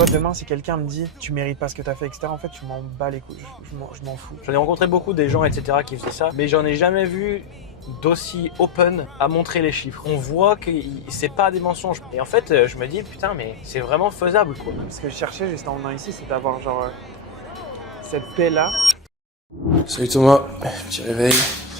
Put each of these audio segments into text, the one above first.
vois, demain, si quelqu'un me dit tu mérites pas ce que t'as fait, etc., en fait, je m'en bats les couilles, je m'en fous. J'en ai rencontré beaucoup des gens, etc., qui faisaient ça, mais j'en ai jamais vu d'aussi open à montrer les chiffres. On voit que c'est pas des mensonges. Et en fait, je me dis, putain, mais c'est vraiment faisable, quoi. Ce que je cherchais juste en venant ici, c'est d'avoir genre cette paix-là. Salut Thomas, petit réveil.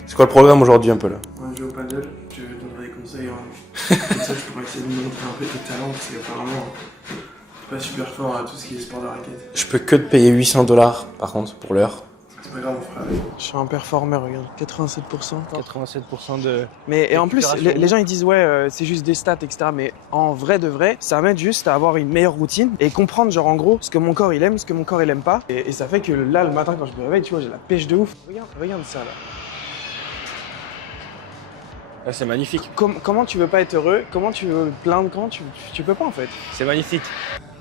C'est quoi le programme aujourd'hui un peu là? On va jouer au paddle, je donnerai des conseils. Comme ça, je pourrais essayer de me montrer un peu tes talents, parce qu'apparemment, t'es pas super fort à tout ce qui est sport de raquette. Je peux que te payer 800 $ par contre pour l'heure. C'est pas grave, on fera avec. Je suis un performeur, regarde. 87%. 87% de... Mais et en plus, les gens ils disent ouais, c'est juste des stats, etc. Mais en vrai de vrai, ça m'aide juste à avoir une meilleure routine et comprendre genre en gros ce que mon corps il aime, ce que mon corps il aime pas. Et ça fait que là, le matin quand je me réveille, tu vois, j'ai la pêche de ouf. Regarde ça là. Ah, c'est magnifique. Comment tu veux pas être heureux? Comment tu veux te plaindre? Comment tu peux pas en fait. C'est magnifique.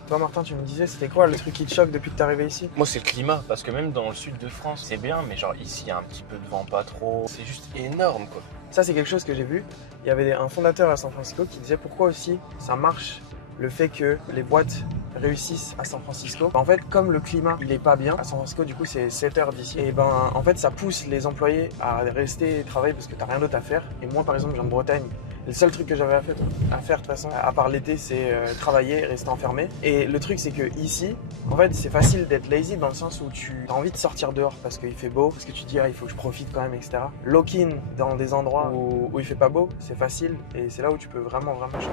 Toi Martin, tu me disais c'était quoi le truc qui te choque depuis que t'es arrivé ici? Moi, c'est le climat, parce que même dans le sud de France, c'est bien, mais genre ici, il y a un petit peu de vent, pas trop. C'est juste énorme, quoi. Ça c'est quelque chose que j'ai vu. Il y avait un fondateur à San Francisco qui disait pourquoi aussi ça marche le fait que les boîtes réussissent à San Francisco. En fait, comme le climat il est pas bien à San Francisco, du coup c'est 7 heures d'ici, et ben en fait ça pousse les employés à rester travailler parce que t'as rien d'autre à faire. Et moi par exemple, je viens de Bretagne. Le seul truc que j'avais à faire de toute façon, à part l'été, c'est travailler, rester enfermé. Et le truc, c'est que ici, en fait, c'est facile d'être lazy dans le sens où tu as envie de sortir dehors parce qu'il fait beau, parce que tu te dis, ah, il faut que je profite quand même, etc. Lock-in dans des endroits où il fait pas beau, c'est facile et c'est là où tu peux vraiment changer.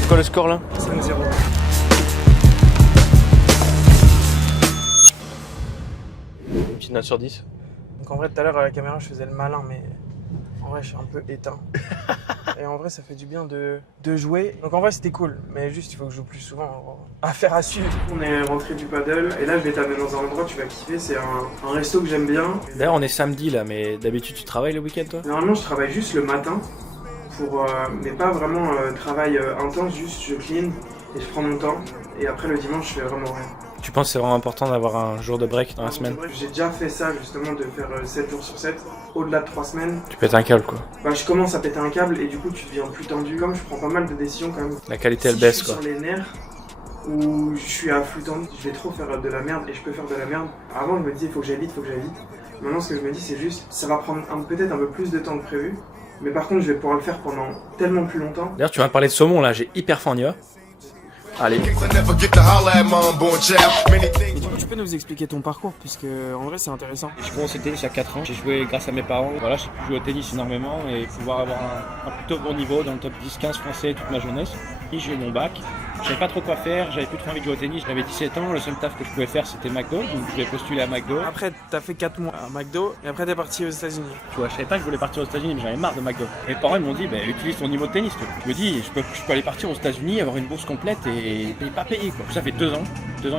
C'est quoi le score là? 5-0. Une petite note sur 10. Donc en vrai, tout à l'heure à la caméra, je faisais le malin, mais en vrai, je suis un peu éteint. Et en vrai, ça fait du bien de jouer. Donc en vrai, c'était cool, mais juste, il faut que je joue plus souvent. Affaire à suivre. On est rentré du paddle, et là, je vais t'amener dans un endroit, tu vas kiffer. C'est un resto que j'aime bien. D'ailleurs, on est samedi là, mais d'habitude, tu travailles le week-end, toi? Normalement, je travaille juste le matin, mais pas vraiment travail intense, juste je clean et je prends mon temps. Et après, le dimanche, je fais vraiment rien. Tu penses que c'est vraiment important d'avoir un jour de break dans la semaine? J'ai déjà fait ça justement, de faire 7 jours sur 7, au-delà de 3 semaines. Tu pètes un câble quoi. Bah je commence à péter un câble et du coup tu deviens plus tendu. Comme je prends pas mal de décisions quand même. La qualité elle baisse je quoi. suis sur les nerfs ou je suis à flux tendu, je vais trop faire de la merde et je peux faire de la merde. Avant je me disais faut que j'aille vite. Maintenant ce que je me dis c'est juste ça va prendre peut-être un peu plus de temps que prévu. Mais par contre je vais pouvoir le faire pendant tellement plus longtemps. D'ailleurs tu vas me parler de saumon là, j'ai hyper faim, on y va? Allez. Tu peux nous expliquer ton parcours puisque en vrai c'est intéressant. J'ai commencé le tennis à 4 ans, j'ai joué grâce à mes parents. Voilà, j'ai pu jouer au tennis énormément et pouvoir avoir un plutôt bon niveau dans le top 10-15 français toute ma jeunesse. Et j'ai eu mon bac, je savais pas trop quoi faire, j'avais plus trop envie de jouer au tennis, j'avais 17 ans, le seul taf que je pouvais faire c'était McDo, donc je vais postuler à McDo. Après t'as fait 4 mois à McDo et après t'es parti aux États-Unis. Tu vois, je savais pas que je voulais partir aux États-Unis, mais j'en avais marre de McDo. Mes parents ils m'ont dit, utilise ton niveau de tennis. Je me dis, je peux aller partir aux États-Unis, avoir une bourse complète et pas payer quoi. Ça fait 2 ans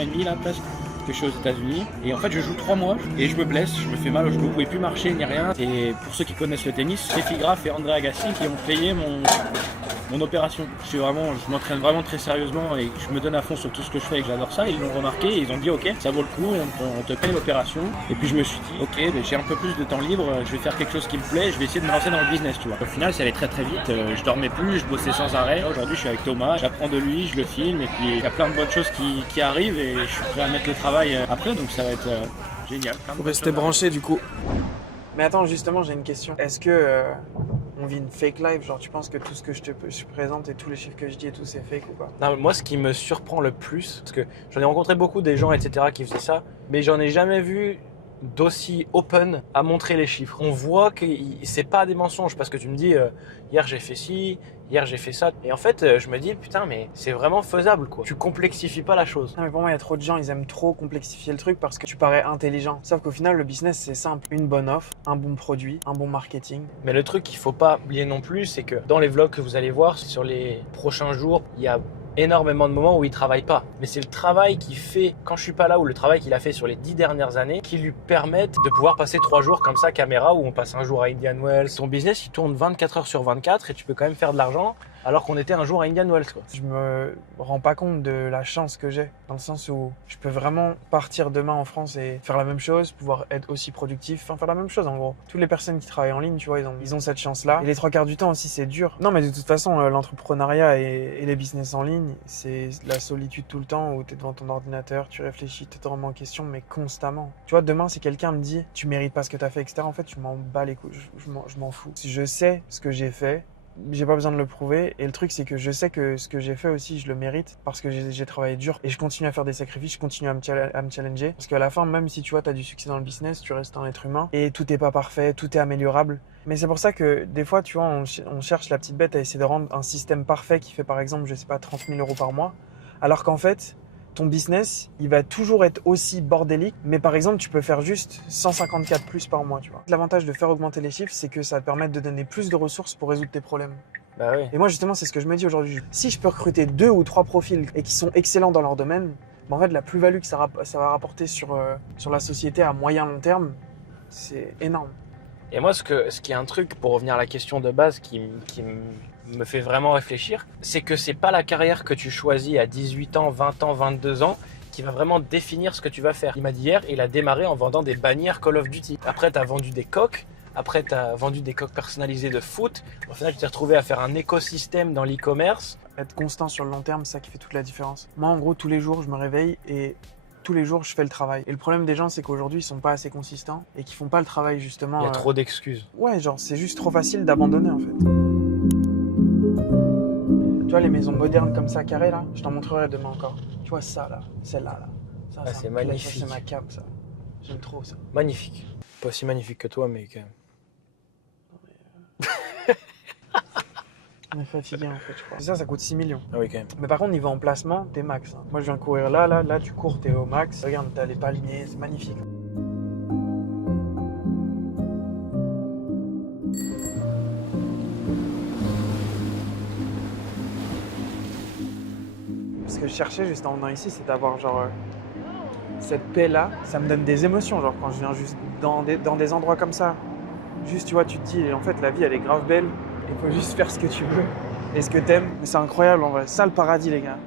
et demi là presque que je suis aux États-Unis et en fait je joue 3 mois et je me blesse, je me fais mal au genou, je pouvais plus marcher ni rien. Et pour ceux qui connaissent le tennis, Steffi Graf et André Agassi qui ont payé mon opération. Je m'entraîne vraiment très sérieusement et je me donne à fond sur tout ce que je fais et que j'adore ça. Ils l'ont remarqué et ils ont dit ok, ça vaut le coup, on te paye l'opération. Et puis je me suis dit ok, j'ai un peu plus de temps libre, je vais faire quelque chose qui me plaît, je vais essayer de me lancer dans le business, tu vois. Au final ça allait très très vite, je dormais plus, je bossais sans arrêt. Aujourd'hui je suis avec Thomas, j'apprends de lui, je le filme et puis il y a plein de bonnes choses qui arrivent et je suis prêt à mettre le travail après, donc ça va être génial. Faut rester branché du coup. Mais attends, justement j'ai une question. Est-ce que on vit une fake life? Genre tu penses que tout ce que je présente et tous les chiffres que je dis et tout c'est fake ou pas? Non, moi ce qui me surprend le plus, parce que j'en ai rencontré beaucoup des gens, etc. qui faisaient ça, mais j'en ai jamais vu d'aussi open à montrer les chiffres. On voit que c'est pas des mensonges parce que tu me dis hier j'ai fait ci, hier j'ai fait ça et en fait je me dis putain mais c'est vraiment faisable quoi. Tu complexifies pas la chose. Non mais pour moi il y a trop de gens, ils aiment trop complexifier le truc parce que tu parais intelligent. Sauf qu'au final le business c'est simple, une bonne offre, un bon produit, un bon marketing. Mais le truc qu'il faut pas oublier non plus, c'est que dans les vlogs que vous allez voir sur les prochains jours, il y a énormément de moments où il travaille pas. Mais c'est le travail qu'il fait quand je suis pas là ou le travail qu'il a fait sur les 10 dernières années qui lui permettent de pouvoir passer 3 jours comme ça caméra où on passe un jour à Indian Wells. Ton business il tourne 24 heures sur 24 et tu peux quand même faire de l'argent alors qu'on était un jour à Indian Wells, quoi. Je me rends pas compte de la chance que j'ai, dans le sens où je peux vraiment partir demain en France et faire la même chose, pouvoir être aussi productif, enfin faire la même chose en gros. Toutes les personnes qui travaillent en ligne, tu vois, ils ont cette chance-là. Et les 3 quarts du temps aussi, c'est dur. Non, mais de toute façon, l'entrepreneuriat et les business en ligne, c'est la solitude tout le temps où tu es devant ton ordinateur, tu réfléchis, tu te remets en question, mais constamment. Tu vois, demain, si quelqu'un me dit, tu mérites pas ce que tu as fait, etc., en fait, je m'en bats les couilles, je m'en fous. Si je sais ce que j'ai fait, j'ai pas besoin de le prouver. Et le truc, c'est que je sais que ce que j'ai fait aussi, je le mérite parce que j'ai travaillé dur et je continue à faire des sacrifices, je continue à me challenger. Parce qu'à la fin, même si tu vois, tu as du succès dans le business, tu restes un être humain et tout n'est pas parfait, tout est améliorable. Mais c'est pour ça que des fois, tu vois, on cherche la petite bête à essayer de rendre un système parfait qui fait par exemple, je sais pas, 30 000 € par mois. Alors qu'en fait, ton business, il va toujours être aussi bordélique, mais par exemple, tu peux faire juste 154 plus par mois, tu vois. L'avantage de faire augmenter les chiffres, c'est que ça va te permettre de donner plus de ressources pour résoudre tes problèmes. Bah oui. Et moi, justement, c'est ce que je me dis aujourd'hui. Si je peux recruter 2 ou 3 profils et qui sont excellents dans leur domaine, en fait, la plus-value que ça va rapporter sur la société à moyen long terme, c'est énorme. Et moi, ce qui est un truc, pour revenir à la question de base, qui me fait vraiment réfléchir, c'est que c'est pas la carrière que tu choisis à 18 ans, 20 ans, 22 ans qui va vraiment définir ce que tu vas faire. Il m'a dit hier, il a démarré en vendant des bannières Call of Duty. Après, tu as vendu des coques. Après, tu as vendu des coques personnalisées de foot. Au final, tu t'es retrouvé à faire un écosystème dans l'e-commerce. Être constant sur le long terme, c'est ça qui fait toute la différence. Moi, en gros, tous les jours, je me réveille et tous les jours, je fais le travail. Et le problème des gens, c'est qu'aujourd'hui, ils sont pas assez consistants et qu'ils font pas le travail, justement. Il y a trop d'excuses. Ouais, genre, c'est juste trop facile d'abandonner, en fait. Tu vois, les maisons modernes comme ça, carrées, là, je t'en montrerai demain encore. Tu vois ça, là, celle-là, là. Ça, Ah, c'est magnifique. Ça, c'est ma cam, ça. J'aime trop, ça. Magnifique. Pas aussi magnifique que toi, mais quand même. On est fatigué, en fait, je crois. Ça coûte 6 millions. Ah oui, quand même. Mais par contre, niveau emplacement, t'es max. Hein. Moi, je viens courir là, tu cours, t'es au max. Regarde, t'as les palmiers, c'est magnifique. Ce que je cherchais juste en venant ici, c'est d'avoir genre cette paix-là. Ça me donne des émotions, genre quand je viens juste dans des endroits comme ça. Juste, tu vois, tu te dis, en fait, la vie, elle est grave belle. Il faut juste faire ce que tu veux et ce que t'aimes. Mais c'est incroyable, en vrai. Ça, le paradis, les gars.